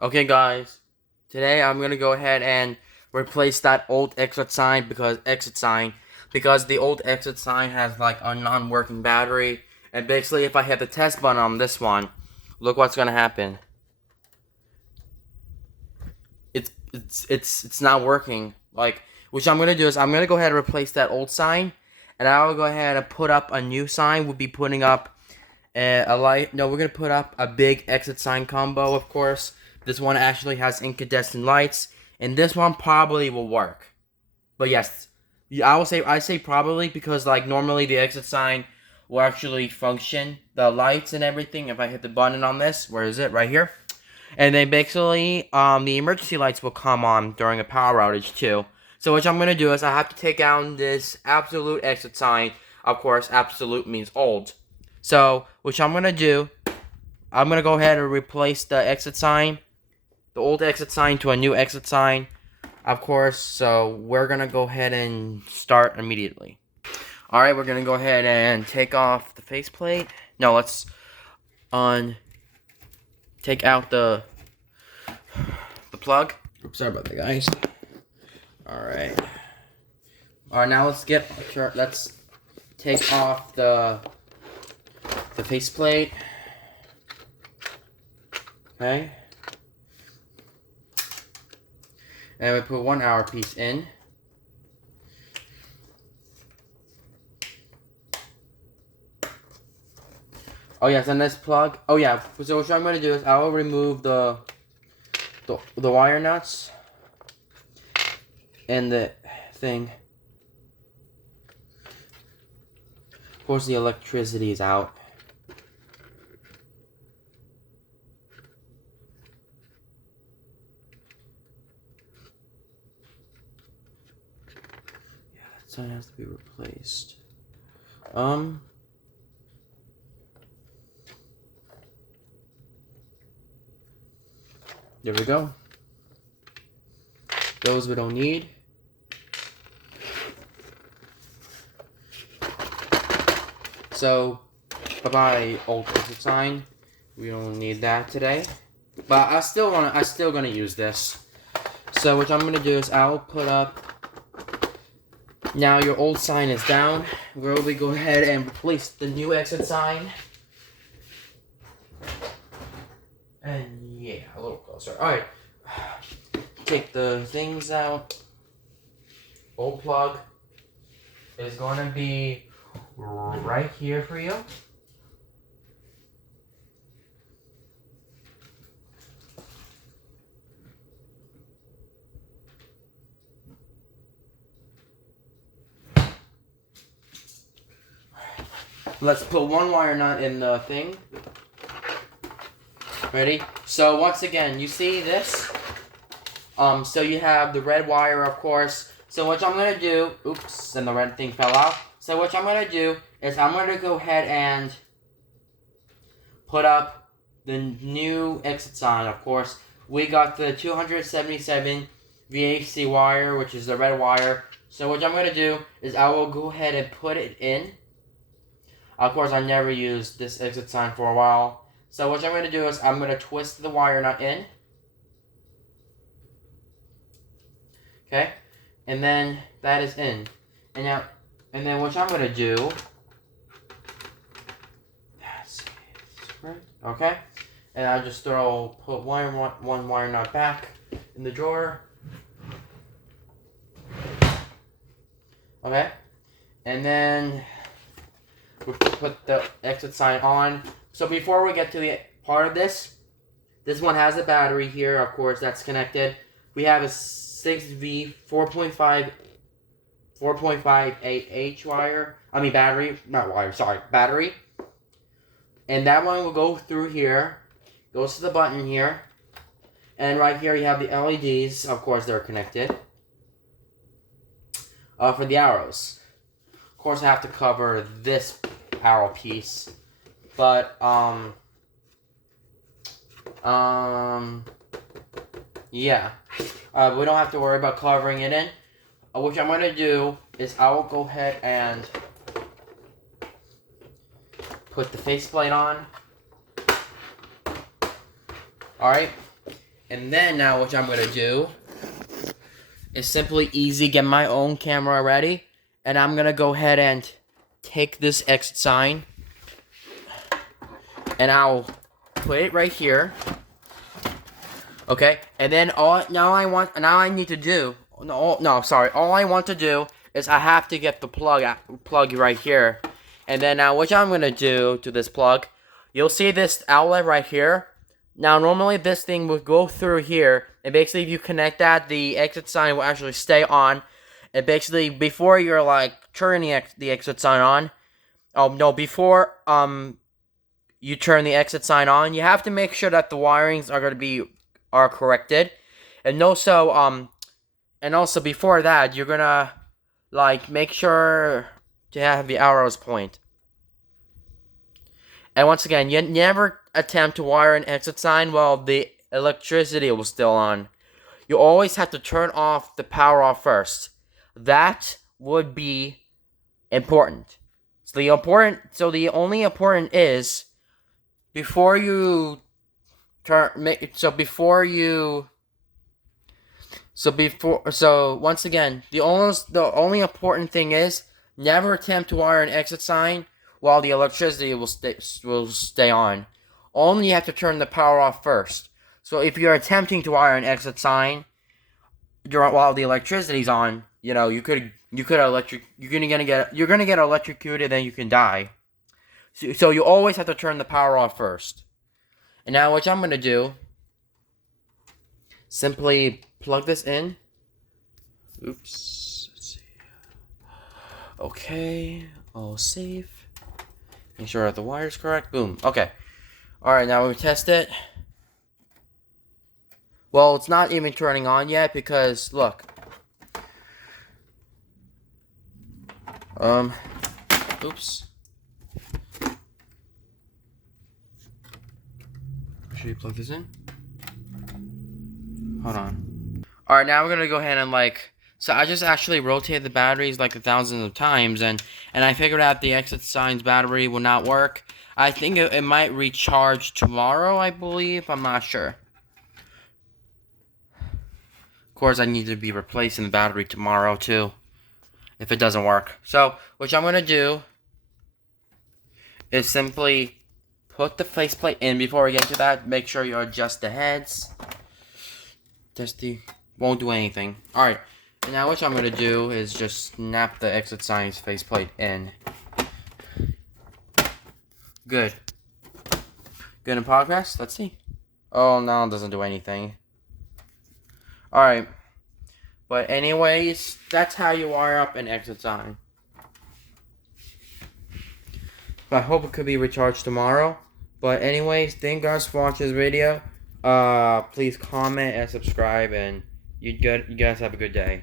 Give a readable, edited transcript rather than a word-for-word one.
Okay guys, today I'm gonna go ahead and replace that old exit sign because the old exit sign has like a non-working battery, and basically if I hit the test button on this one, look what's gonna happen. It's not working. Which I'm gonna do is I'm gonna go ahead and replace that old sign, and I'll go ahead and put up a new sign. We'll be putting up a light. No, we're gonna put up a big exit sign combo, of course. This one actually has incandescent lights, and this one probably will work. But yes, I say probably because like normally the exit sign will actually function, the lights and everything. If I hit the button on this, where is it? Right here. And then basically, the emergency lights will come on during a power outage too. So what I'm gonna do is I have to take down this absolute exit sign. Of course, absolute means old. So what I'm gonna do, I'm gonna go ahead and replace the exit sign, the old exit sign to a new exit sign. Of course, so we're gonna go ahead and start immediately. All right, we're gonna go ahead and take off the faceplate. No, let's take out the plug. Oops, sorry about that, guys. All right. All right, now let's take off the faceplate. Okay. And we put 1 hour piece in. Oh yes, and this plug. Oh yeah. So what I'm gonna do is I will remove the wire nuts and the thing. Of course, the electricity is out. Yeah, that sign has to be replaced. There we go. Those we don't need. So, bye-bye old exit sign. We don't need that today. But I still gonna use this. So what I'm gonna do is I'll put up. Now your old sign is down. We'll go ahead and replace the new exit sign. And yeah, a little closer. Alright. Take the things out. Old plug is gonna be right here for you. Let's put one wire nut in the thing. Ready? So once again, you see this? So you have the red wire, of course. So what I'm gonna do, oops, and the red thing fell out. So what I'm gonna do is I'm gonna go ahead and put up the new exit sign, of course. We got the 277 VHC wire, which is the red wire. So what I'm gonna do is I will go ahead and put it in. Of course, I never used this exit sign for a while. So what I'm going to do is I'm going to twist the wire nut in. Okay? And then that is in. And then what I'm going to do, okay? And I'll just put one wire nut back in the drawer. Okay? And then we put the exit sign on. So before we get to the part of this one has a battery here, of course, that's connected. We have a 6V 4.58H wire. I mean battery, not wire, sorry, battery. And that one will go through here, goes to the button here. And right here you have the LEDs, of course they're connected. For the arrows. Of course I have to cover this arrow piece. But, yeah. We don't have to worry about covering it in. What I'm going to do is I will go ahead and put the faceplate on. Alright. And then now what I'm going to do is simply easy get my own camera ready. And I'm going to go ahead and take this exit sign. And I'll put it right here. Okay, and then all I want to do is I have to get the plug right here. And then now what I'm gonna do to this plug, you'll see this outlet right here. Now normally this thing would go through here, and basically if you connect that, the exit sign will actually stay on. And basically before you're like turning the exit sign on, before you turn the exit sign on, you have to make sure that the wirings are corrected. And also before that, you're gonna like make sure to have the arrows point. And once again, you never attempt to wire an exit sign while the electricity was still on. You always have to turn off the power off first. That would be important. So the only important is before you once again, the only important thing is never attempt to wire an exit sign while the electricity will stay on. Only you have to turn the power off first. So if you're attempting to wire an exit sign while the electricity's on, you're gonna get electrocuted, then you can die. So you always have to turn the power off first. And now what I'm gonna do, simply plug this in. Oops. Let's see. Okay. All safe. Make sure that the wire's correct. Boom. Okay. Alright, now we test it. Well, it's not even turning on yet because, look. Oops. Should we plug this in? Hold on. Alright, now we're gonna go ahead and so I just actually rotated the batteries like thousands of times, and I figured out the exit sign's battery will not work. I think it might recharge tomorrow, I believe. I'm not sure. Of course, I need to be replacing the battery tomorrow too, if it doesn't work. So, what I'm gonna do is simply put the faceplate in. Before we get to that, make sure you adjust the heads. Won't do anything. Alright, and now what I'm going to do is just snap the exit sign's faceplate in. Good. Good in progress? Let's see. Oh, no, it doesn't do anything. Alright. But anyways, that's how you wire up an exit sign. I hope it could be recharged tomorrow. But anyways, thank you guys for watching this video. Please comment and subscribe, and you guys have a good day.